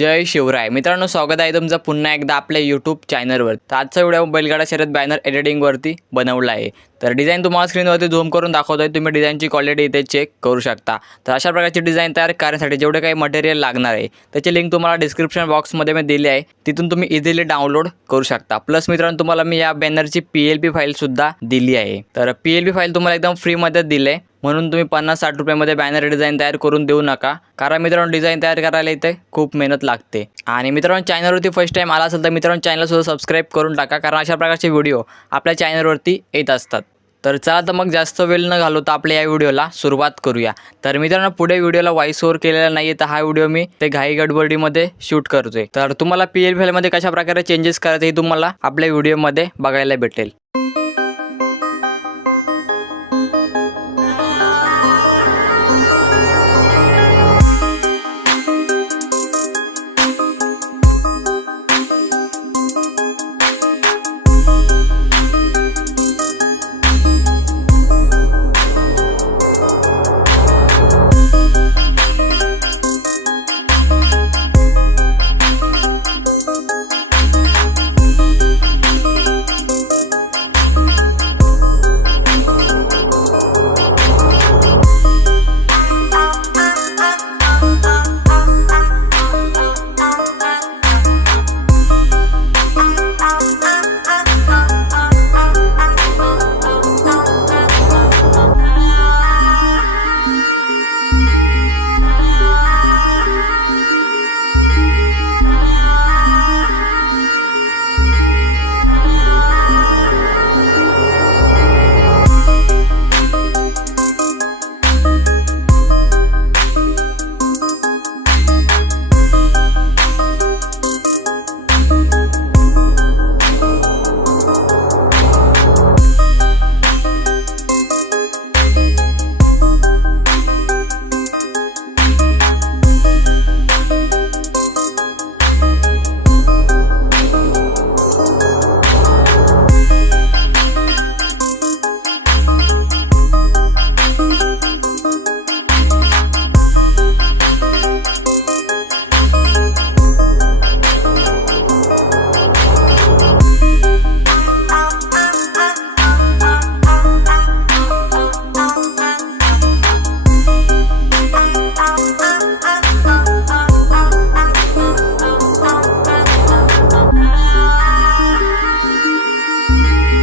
जय शिवराय मित्रांनो, स्वागत आहे तुमचं पुन्हा एकदा आपल्या यूट्यूब चॅनलवर। तर आजचा व्हिडिओ बैलगाडा शर्यत बॅनर एडिटिंगवरती बनवला आहे। तर डिझाइन तुम्हाला स्क्रीनवरती झूम करून दाखवतोय, तुम्ही डिझाइनची क्वालिटी इथे चेक करू शकता। तर अशा प्रकारची डिझाइन तयार करण्यासाठी जेवढे काही मटेरियल लागणार आहे त्याची लिंक तुम्हाला डिस्क्रिप्शन बॉक्समध्ये मी दिली आहे, तिथून तुम्ही इझिली डाउनलोड करू शकता। प्लस मित्रांनो, तुम्हाला मी या बॅनरची PLP फाईल सुद्धा दिली आहे। तर PLP फाईल तुम्हाला एकदम फ्रीमध्ये दिले, म्हणून तुम्ही 50-60 रुपयामध्ये बॅनर डिझाइन तयार करून देऊ नका, कारण मित्रांनो डिझाइन तयार करायला इथे खूप मेहनत लागते। आणि मित्रांनो, चॅनलवरती फर्स्ट टाइम आला असेल तर मित्रांनो चॅनल सुद्धा सबस्क्राइब करून टाका, कारण अशा प्रकारचे व्हिडिओ आपल्या चॅनलवरती येत असतात। तर चला तर मग जास्त वेळ न घालवता आपल्या या व्हिडिओला सुरुवात करूया। तर मित्रांनो, पुढे व्हिडिओला व्हॉइस ओव्हर केलेला नाहीये, तर हा व्हिडिओ मी ते घाई गडबडीमध्ये शूट करतोय। तर तुम्हाला PLP फाईलमध्ये कशा प्रकारे चेंजेस करायचे हे तुम्हाला आपल्या व्हिडिओमध्ये बघायला भेटेल।